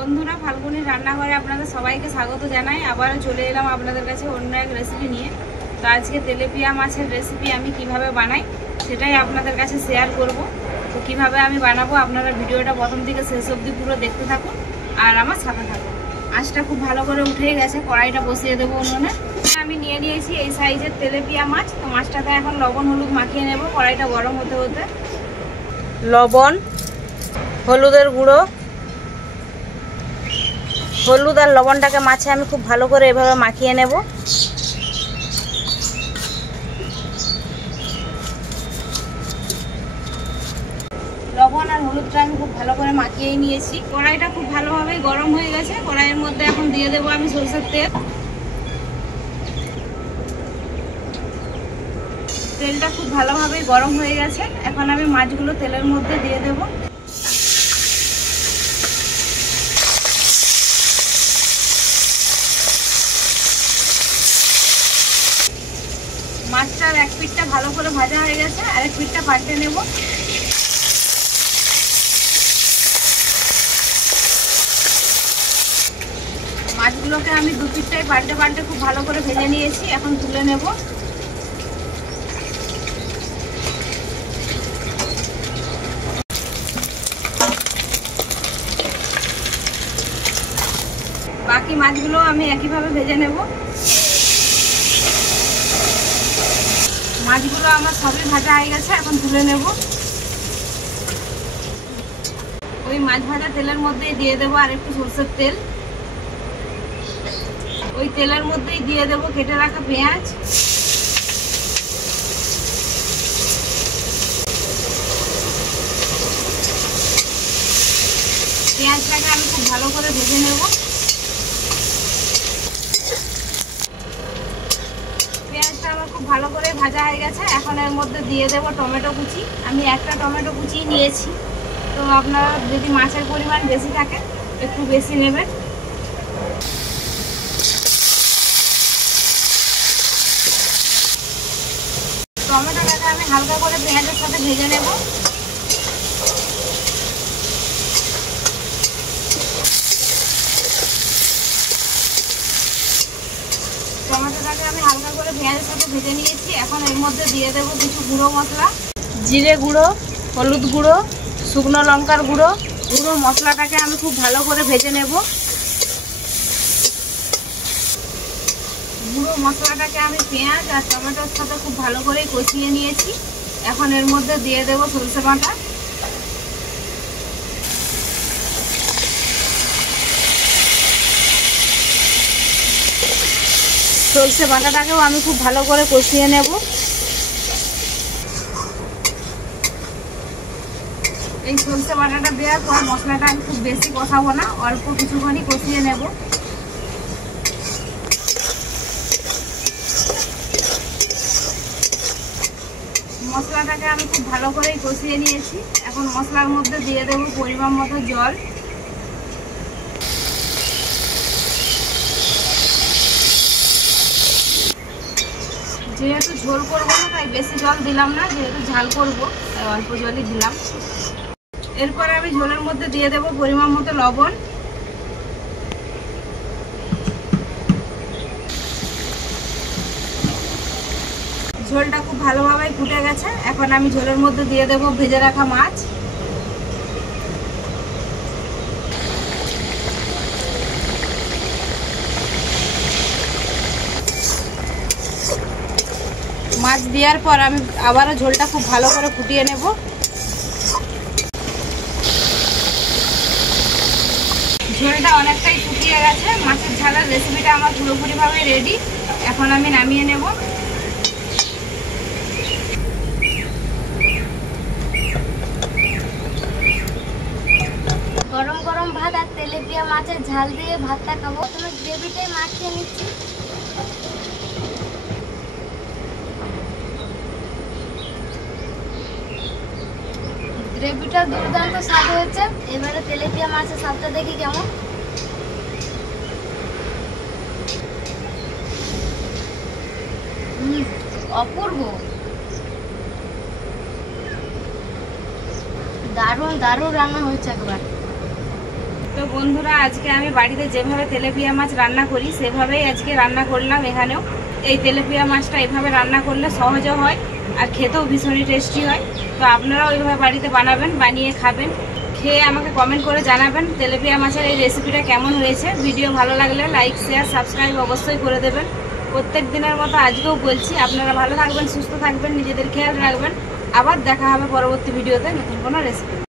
বন্ধুরা, ফাল্গুনি রান্নাঘরে আপনাদের সবাইকে স্বাগত জানাই। আবারও চলে এলাম আপনাদের কাছে অন্য এক রেসিপি নিয়ে। তো আজকে তেলেপিয়া মাছের রেসিপি আমি কিভাবে বানাই সেটাই আপনাদের কাছে শেয়ার করব। তো কিভাবে আমি বানাবো আপনারা ভিডিওটা প্রথম থেকে শেষ অবধি পুরো দেখতে থাকুন আর আমার সাথে থাকুন। আঁচটা খুব ভালো করে উঠেই গেছে, কড়াইটা বসিয়ে দেবো উনুনে। আমি নিয়ে নিয়েছি এই সাইজের তেলেপিয়া মাছ। তো মাছটাতে এখন লবণ হলুদ মাখিয়ে নেব। কড়াইটা গরম হতে হতে লবণ, হলুদের গুঁড়ো, হলুদ আর লবণটাকে মাছে আমি খুব ভালো করে এভাবে মাখিয়ে নেব। লবণ আর হলুদটা আমি খুব ভালো করে মাখিয়েই নিয়েছি। কড়াইটা খুব ভালোভাবে গরম হয়ে গেছে। কড়াইয়ের মধ্যে এখন দিয়ে দেবো আমি সরষের তেল। তেলটা খুব ভালোভাবে গরম হয়ে গেছে। এখন আমি মাছগুলো তেলের মধ্যে দিয়ে দেবো। মাছটার এক পিঠটা ভালো করে ভাজা হয়ে গেছে, আরেক পিঠটা পাল্টে নেব। মাছগুলোকে আমি দু পিঠটাই পাল্টে পাল্টে খুব ভালো করে ভেজে নিয়েছি। এখন তুলে নেব। বাকি মাছগুলো আমি একইভাবে ভেজে নেব। মাছগুলো আমার সবই ভাজা হয়ে গেছে, এখন তুলে নেব। ওই মাছ ভাজা তেলের মধ্যেই দিয়ে দেবো আর একটু সরষের তেল। ওই তেলের মধ্যেই দিয়ে দেবো কেটে রাখা পেঁয়াজ। পেঁয়াজটাকে আমি খুব ভালো করে ভেজে নেব। পেঁয়াজটা আমার খুব ভালো করে ভাজা হয়ে গেছে। এখন এর মধ্যে দিয়ে দেবো টমেটো কুচি। আমি একটা টমেটো কুচি নিয়েছি। তো আপনারা যদি মাছের পরিমাণ বেশি থাকে একটু বেশি নেবেন। টমেটোটাকে আমি হালকা করে পেঁয়াজের সাথে ভেজে নেব। টমেটোটাকে আমি হালকা করে পেঁয়াজের সাথে ভেজে নিয়েছি। এখন এর মধ্যে দিয়ে দেবো কিছু গুঁড়ো মশলা, জিরে গুঁড়ো, হলুদ গুঁড়ো, শুকনো লঙ্কার গুঁড়ো। গুঁড়ো মশলাটাকে আমি খুব ভালো করে ভেজে নেব। গুঁড়ো মশলাটাকে আমি পেঁয়াজ আর টমেটোর সাথে খুব ভালো করে কষিয়ে নিয়েছি। এখন এর মধ্যে দিয়ে দেবো সরষে বাটা। সরষে বাটাটাকেও আমি খুব ভালো করে কষিয়ে নেব। এই সরষে বাটাটা দেওয়ার পর মশলাটা আমি খুব বেশি কষাবো না, অল্প কিছুখানি কষিয়ে নেব। মশলাটাকে আমি খুব ভালো করেই কষিয়ে নিয়েছি। এখন মশলার মধ্যে দিয়ে দেবো পরিমাণ মতো জল। যেহেতু ঝোল করবো না তাই বেশি জল দিলাম না, যেহেতু ঝাল করবো তাই অল্প জলই দিলাম। এরপরে আমি ঝোলের মধ্যে দিয়ে দেবো পরিমাণ মতো লবণ। ঝোলটা খুব ভালোভাবে ফুটে গেছে। এখন আমি ঝোলের মধ্যে দিয়ে দেবো ভেজে রাখা মাছ। মাছ দেওয়ার পর আমি আবারও ঝোলটা খুব ভালো করে ফুটিয়ে নেব। ঝোলটা অনেকটাই ফুটিয়ে গেছে। মাছের ঝালের রেসিপিটা আমার পুরোপুরিভাবে রেডি। এখন আমি নামিয়ে নেব। গরম গরম ভাত আর তেলেপিয়া মাছের ঝাল দিয়ে ভাতটা খাবো। প্রথমে গ্রেভিটাই মাখিয়ে নিচ্ছি। গ্রেভিটা দুর্দান্ত স্বাদ হয়েছে। এবারে তেলেপিয়া মাছের স্বাদটা দেখি কেমন। অপূর্ব, দারুণ দারুণ রান্না হয়েছে একবার। তো তো বন্ধুরা, আজকে আমি বাড়িতে যেভাবে তেলাপিয়া মাছ রান্না করি সেভাবেই আজকে রান্না করলাম এখানেও। এই তেলাপিয়া মাছটা এভাবে রান্না করলে সহজও হয় আর খেতেও ভীষণই টেস্টি হয়। তো আপনারাও এইভাবে বাড়িতে বানাবেন, বানিয়ে খাবেন, খেয়ে আমাকে কমেন্ট করে জানাবেন তেলাপিয়া মাছের এই রেসিপিটা কেমন হয়েছে। ভিডিও ভালো লাগলে লাইক, শেয়ার, সাবস্ক্রাইব অবশ্যই করে দেবেন। প্রত্যেক দিনের মতো আজকেও বলছি, আপনারা ভালো থাকবেন, সুস্থ থাকবেন, নিজেদের খেয়াল রাখবেন। আবার দেখা হবে পরবর্তী ভিডিওতে নতুন কোনো রেসিপি।